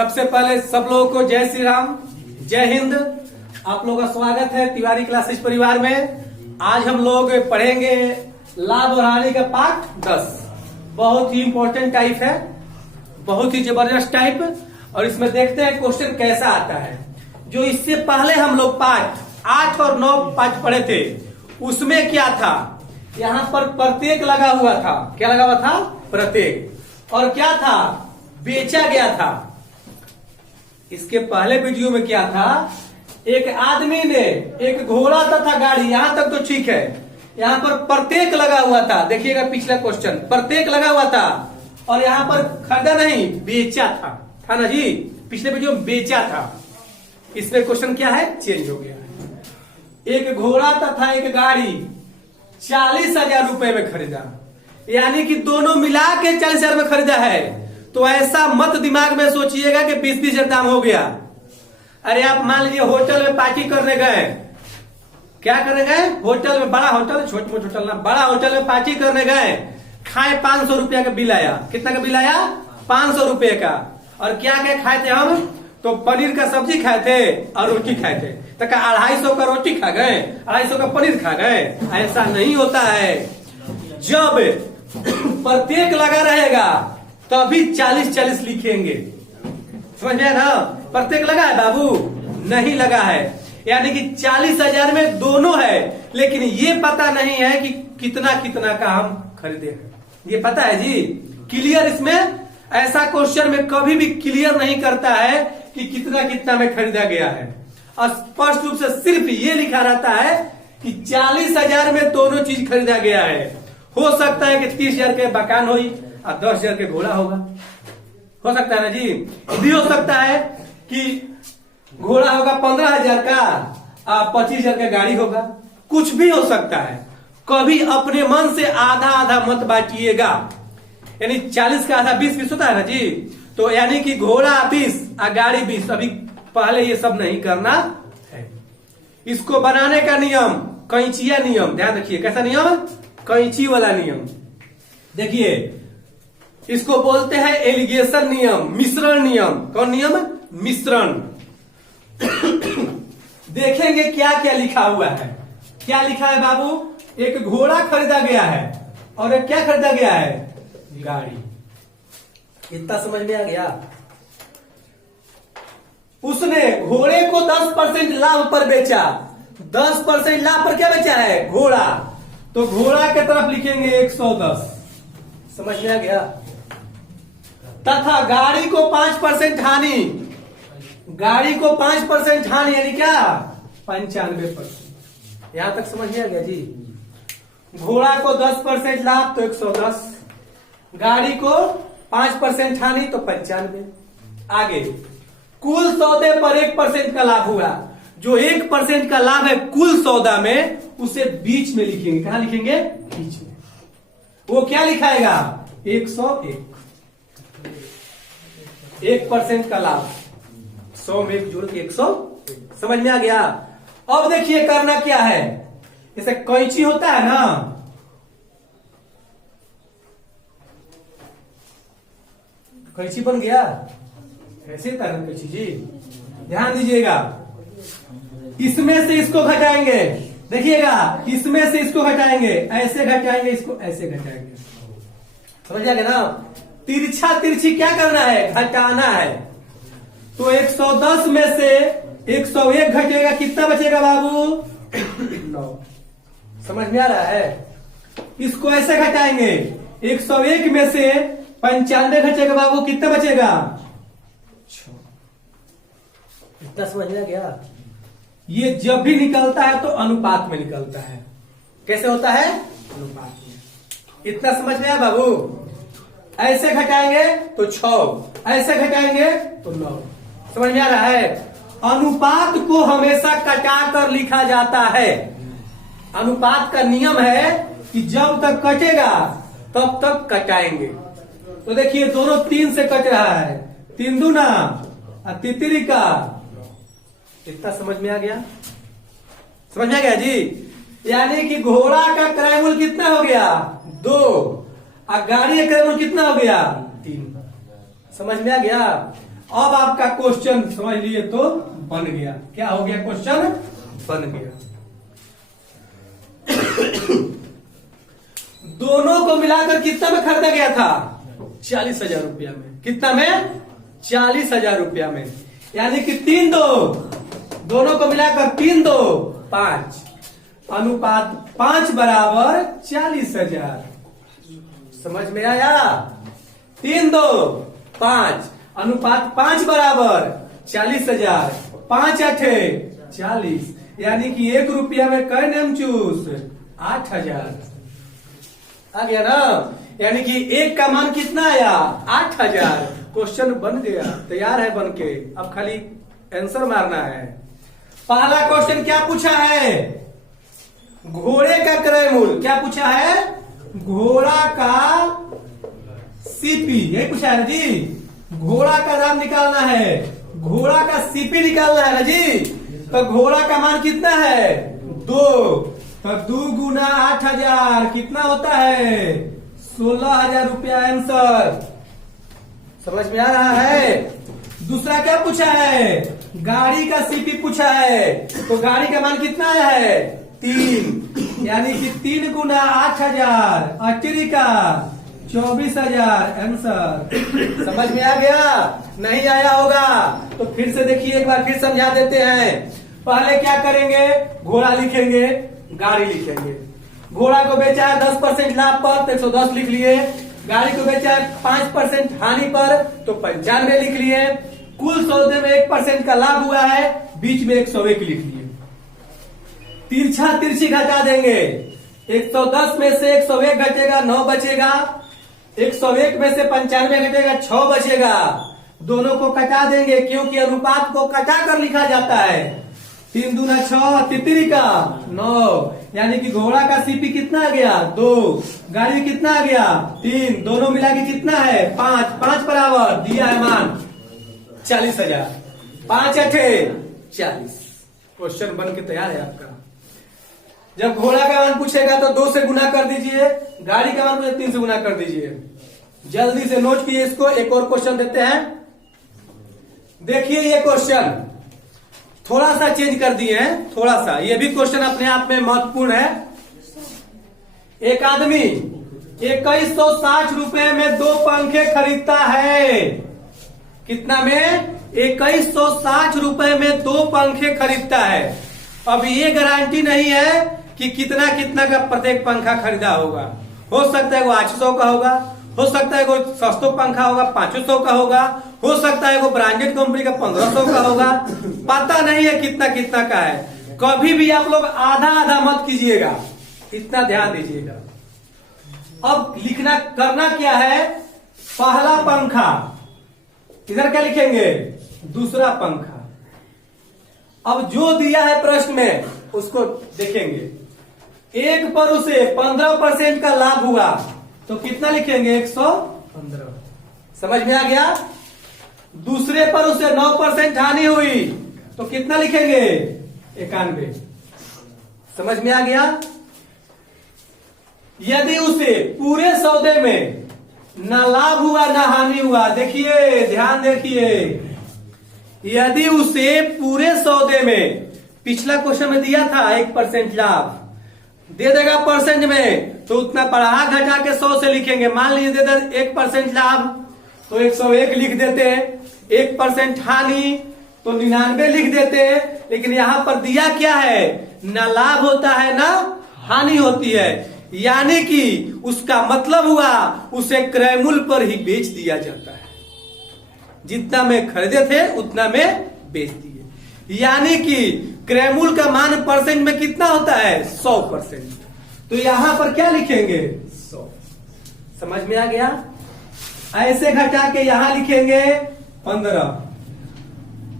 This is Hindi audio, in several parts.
सबसे पहले सब लोगों को जय श्री राम, जय हिंद। आप लोगों का स्वागत है तिवारी क्लासेस परिवार में। आज हम लोग पढ़ेंगे लाभ और हानि का पाठ 10। बहुत ही इंपॉर्टेंट टाइप है, बहुत ही जबरदस्त टाइप। और इसमें देखते हैं क्वेश्चन कैसा आता है। जो इससे पहले हम लोग पाठ 8 और 9 पाठ पढ़े थे, उसमें क्या था, यहाँ पर प्रत्येक लगा हुआ था। क्या लगा हुआ था? प्रत्येक। और क्या था? बेचा गया था। इसके पहले वीडियो में क्या था, एक आदमी ने एक घोड़ा तथा गाड़ी, यहां तक तो ठीक है। यहां पर प्रत्येक लगा हुआ था। देखिएगा पिछला क्वेश्चन, प्रत्येक लगा हुआ था और यहां पर खरीदा नहीं, बेचा था ना जी। पिछले वीडियो में बेचा था। इसमें क्वेश्चन क्या है, चेंज हो गया है। एक घोड़ा तथा एक गाड़ी 40,000 रुपए में खरीदा, यानी कि दोनों मिला के 40,000 में खरीदा है। तो ऐसा मत दिमाग में सोचिएगा कि 20-20 हजार दाम हो गया। अरे आप मान लीजिए होटल में पार्टी करने गए, क्या करने गए? होटल में, बड़ा होटल, छोट मोट होटल ना, बड़ा होटल में पार्टी करने गए, खाए 500 रुपया का बिल आया। कितना का बिल आया? 500 रुपये का। और क्या क्या खाए थे हम? तो पनीर का सब्जी खाए थे और रोटी खाए थे। तो क्या 250 का रोटी खा गए, 250 का पनीर खा गए? ऐसा नहीं होता है। जब प्रत्येक लगा रहेगा तभी 40-40 लिखेंगे। समझ में ना? प्रत्येक लगा है बाबू? नहीं लगा है। यानी कि 40,000 में दोनों है, लेकिन ये पता नहीं है कि कितना कितना का हम खरीदे हैं। ये पता है जी? क्लियर? इसमें ऐसा क्वेश्चन में कभी भी क्लियर नहीं करता है कि कितना कितना में खरीदा गया है। और स्पष्ट रूप से सिर्फ ये लिखा रहता है कि 40,000 में दोनों चीज खरीदा गया है। हो सकता है कि 30,000 के मकान हो और 10,000 के घोड़ा होगा। हो सकता है ना जी? भी हो सकता है कि घोड़ा होगा 15,000 का और 25,000 का गाड़ी होगा। कुछ भी हो सकता है। कभी अपने मन से आधा आधा मत बांटिएगा। यानी 40 का आधा 20-20 होता है ना जी। तो यानी कि घोड़ा 20 और गाड़ी 20। अभी पहले ये सब नहीं करना है। इसको बनाने का नियम, कैंचिया नियम, ध्यान रखिए। कैसा नियम? कैंची वाला नियम। देखिए, इसको बोलते हैं एलिगेशन नियम, मिश्रण नियम। कौन नियम? मिश्रण। देखेंगे क्या क्या लिखा हुआ है। क्या लिखा है बाबू? एक घोड़ा खरीदा गया है और एक क्या खरीदा गया है? गाड़ी। इतना समझ में आ गया? उसने घोड़े को 10% लाभ पर बेचा। 10% लाभ पर क्या बेचा है? घोड़ा। तो घोड़ा के तरफ लिखेंगे 110। समझ में आ गया? तथा गाड़ी को 5% हानि। गाड़ी को 5% हानि, यानी क्या? 95%। यहां तक समझ में आ गया जी? घोड़ा को 10% लाभ तो 110, गाड़ी को 5% हानि तो 95। आगे, कुल सौदे पर 1% का लाभ हुआ। जो 1% का लाभ है कुल सौदा में, उसे बीच में लिखेंगे। कहां लिखेंगे? बीच में। वो क्या लिखाएगा? 101। 1% का लाभ, 100 में 1 जोड़ के 100। समझ में आ गया? अब देखिए करना क्या है। जैसे कैंची होता है ना, कैंची बन गया ऐसे तरह कैंची जी। ध्यान दीजिएगा, इसमें से इसको घटाएंगे। देखिएगा, इसमें से इसको घटाएंगे, ऐसे घटाएंगे, इसको ऐसे घटाएंगे। समझ जाएगा ना? तिरछा तिरछी क्या करना है? घटाना है। तो 110 में से 101 घटेगा, कितना बचेगा बाबू? 9। समझ में आ रहा है? इसको ऐसे घटाएंगे, 101 में से 95 घटेगा बाबू, कितना बचेगा? 6। इतना समझ में आ गया? ये जब भी निकलता है तो अनुपात में निकलता है। कैसे होता है? अनुपात में। इतना समझ में आया बाबू? ऐसे घटाएंगे तो 6, ऐसे घटाएंगे तो 9। समझ में आ रहा है? अनुपात को हमेशा कटाकर लिखा जाता है। अनुपात का नियम है कि जब तक कटेगा तब तक कटाएंगे। तो देखिए, दोनों 3 से कट रहा है। 3 दूना और तितरी का। इतना समझ में आ गया? समझ में आ गया जी? यानी कि घोड़ा का क्रय मूल्य कितना हो गया? 2। और गाड़ी का क्रय मूल्य कितना हो गया? 3। समझ में आ गया? अब आपका क्वेश्चन समझ लिए तो बन गया। क्या हो गया? क्वेश्चन बन गया। दोनों को मिलाकर कितना में खरीदा गया था? 40,000 रुपया में। कितना में? 40,000 रुपया में। यानी कि 3 2, दोनों को मिलाकर 3 2 5, अनुपात 5 बराबर 40,000। समझ में आया? 3 2 5, अनुपात 5 बराबर 40,000। 5 8 40, यानी कि 1 रुपया में कै नेम चूस? 8,000 आ गया ना। यानी कि 1 का मान कितना आया? 8,000। क्वेश्चन बन गया, तैयार है बन के। अब खाली आंसर मारना है। पहला क्वेश्चन क्या पूछा है? घोड़े का क्रय मूल्य। क्या पूछा है? घोड़ा का सीपी, यही पूछा है ना जी। घोड़ा का दाम निकालना है, घोड़ा का सीपी निकालना है ना जी। तो घोड़ा का मान कितना है? 2, तो 2 गुना 8,000 कितना होता है? 16,000 रुपया आंसर। समझ में आ रहा है? दूसरा क्या पूछा है? गाड़ी का सीपी पूछा है, तो गाड़ी का मान कितना आया है? 3, यानी कि 3 गुना 8,000 अचरी का 24,000 आंसर। समझ में आ गया? नहीं आया होगा तो फिर से देखिए, एक बार फिर समझा देते हैं। पहले क्या करेंगे? घोड़ा लिखेंगे, गाड़ी लिखेंगे। घोड़ा को बेचा है 10% लाभ पर तो 110 लिख लिए। गाड़ी को बेचा है 5% हानि पर तो 95 लिख लिए। कुल सौदे में 1% का लाभ हुआ है, बीच में 101 लिख लिए। तिरछा तिरछी घटा देंगे। 110 में से 101 घटेगा, 9 बचेगा। 101 में से 95 घटेगा, 6 बचेगा। दोनों को कटा देंगे, क्योंकि अनुपात को कटा कर लिखा जाता है। 3 दूना 6, तितरी का 9, यानी कि घोड़ा का सीपी कितना आ गया? 2, गाड़ी कितना आ गया? 3, दोनों मिला के कितना है? 5, 5 बराबर दिया है मान 40,000। 5 8 40। क्वेश्चन बन के तैयार है आपका। जब घोड़ा का मान पूछेगा तो 2 से गुना कर दीजिए, गाड़ी का मान पूछे 3 से गुना कर दीजिए। जल्दी से नोट कीजिए इसको। एक और क्वेश्चन देते हैं। देखिए ये क्वेश्चन थोड़ा सा चेंज कर दिए हैं, थोड़ा सा। ये भी क्वेश्चन अपने आप में महत्वपूर्ण है। एक आदमी 2160 रुपए में 2 पंखे खरीदता है। कितना में? 2160 रुपए में 2 पंखे खरीदता है। अब ये गारंटी नहीं है कि कितना कितना का प्रत्येक पंखा खरीदा होगा। हो सकता है वो 800 का होगा, हो सकता है वो सस्ता पंखा होगा 500 का होगा, हो सकता है वो ब्रांडेड कंपनी का 1500 का होगा। पता नहीं है कितना कितना का है। कभी भी आप लोग आधा आधा मत कीजिएगा, इतना ध्यान दीजिएगा। अब लिखना करना क्या है? पहला पंखा, इधर क्या लिखेंगे? दूसरा पंखा। अब जो दिया है प्रश्न में उसको देखेंगे। एक पर उसे 15% का लाभ हुआ तो कितना लिखेंगे? 115। समझ में आ गया? दूसरे पर उसे 9% हानि हुई तो कितना लिखेंगे? 91। समझ में आ गया? यदि उसे पूरे सौदे में न लाभ हुआ न हानि हुआ, देखिए ध्यान देखिए, यदि उसे पूरे सौदे में, पिछला क्वेश्चन में दिया था 1% लाभ, दे देगा परसेंट में तो उतना पढ़ा घटा के 100 से लिखेंगे। मान लीजिए दे दे 1% लाभ तो 101 लिख देते हैं। 1% हानि तो 99 लिख देते हैं। लेकिन यहां पर दिया क्या है? न लाभ होता है न हानि होती है, यानी कि उसका मतलब हुआ उसे क्रय मूल्य पर ही बेच दिया जाता है। जितना में खरीदे थे उतना में बेच दिए, यानी कि क्रय मूल्य का मान परसेंट में कितना होता है? 100%। तो यहां पर क्या लिखेंगे? 100। समझ में आ गया? ऐसे घटा के यहां लिखेंगे 15।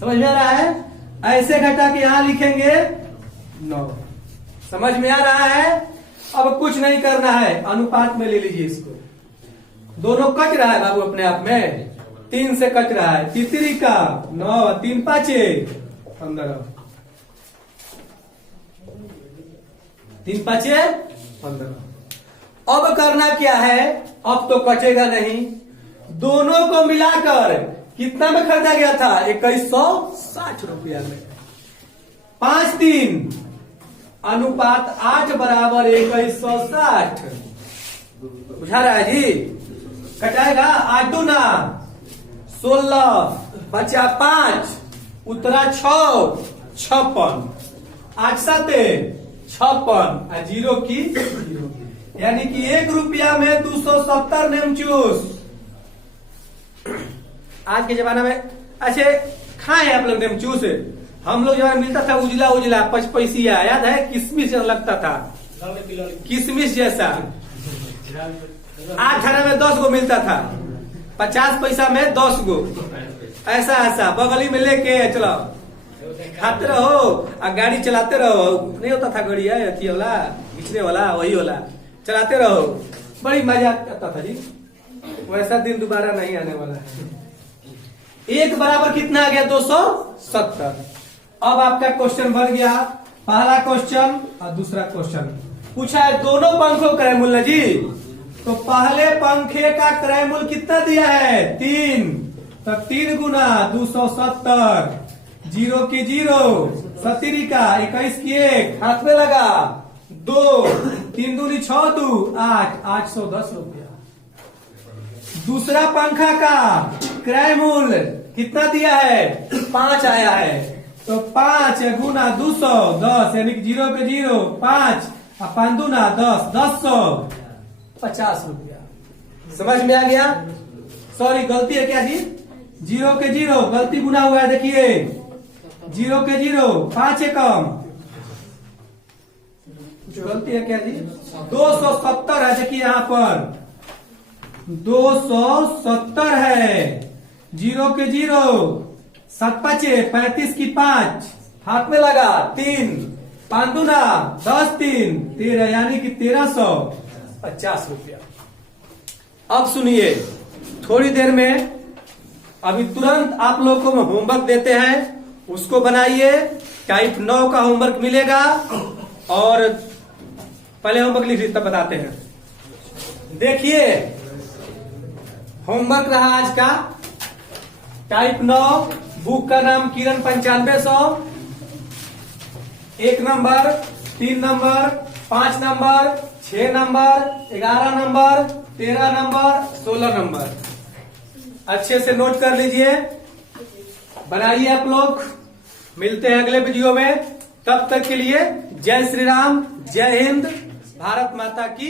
समझ में आ रहा है? ऐसे घटा के यहां लिखेंगे 9। समझ में आ रहा है? अब कुछ नहीं करना है, अनुपात में ले लीजिए इसको। दोनों कट रहा है बाबू अपने आप में, 3 से कट रहा है। तितरी का 9, 3 5 15, 3 5 15। अब करना क्या है? अब तो कटेगा नहीं, दोनों को मिलाकर कितना में खरीदा गया था? 2160 रुपया में। 5:3 अनुपात 8 बराबर 2160। बुझा रहा है जी? कटाएगा 8 दूना 16, बचा 5, उतरा 6, 56, 8 7 56, जीरो की जीरो, यानी कि 1 रुपया में 270 नेमचूस। आज के जमाना में अच्छे खाए आप लोग नेमचूस। हम लोग जब मिलता था उजला उजला 5 पैसिया, याद है? किशमिश लगता था, किशमिश जैसा। 8 आना में 10 गो मिलता था, 50 पैसा में 10 गो, ऐसा ऐसा बगली में लेके चलो खाते रहो और गाड़ी चलाते रहो। नहीं होता था गाड़ी है अथी वाला, घिचने वाला, वही वाला चलाते रहो, बड़ी मजा आता था जी। वैसा दिन दोबारा नहीं आने वाला है। 1 बराबर कितना आ गया? 270। अब आपका क्वेश्चन बन गया, पहला क्वेश्चन और दूसरा क्वेश्चन पूछा है दोनों पंखों का क्रय मूल्य जी। तो पहले पंखे का क्रय मूल्य कितना दिया है? 3, तो 3 गुना 270, जीरो की जीरो, 70 का 21 की 1, हाथ में लगा 2, 3 दूनी 6 2 8, 810 रुपया। दूसरा पंखा का क्रय मूल्य कितना दिया है? 5 आया है, तो 5 गुना 200 10, यानी कि जीरो पे जीरो 5, 5 दूना 10, 1050 रुपया। समझ में आ गया? सॉरी गलती है क्या जी? जीरो के जीरो गलती गुना हुआ है, देखिए जीरो के जीरो 5 एकम गलती है क्या जी? 270 है, देखिए यहाँ पर 270 है। जीरो के जीरो 7 5 35 की 5, हाथ में लगा 3, 5 दूना 10 3 13, यानी कि 1350 रुपया। अब सुनिए, थोड़ी देर में अभी तुरंत आप लोग को होमवर्क देते हैं, उसको बनाइए। टाइप 9 का होमवर्क मिलेगा, और पहले होमवर्क लिख लीजिए तब बताते हैं। देखिए होमवर्क रहा आज का टाइप 9, बुक का नाम किरण 9500, 1 number, 3 number, 5 number, 6 number, 11 number, 13 number, 16 number. अच्छे से नोट कर लीजिए, बनाइए आप लोग। मिलते हैं अगले वीडियो में, तब तक के लिए जय श्री राम, जय हिंद, भारत माता की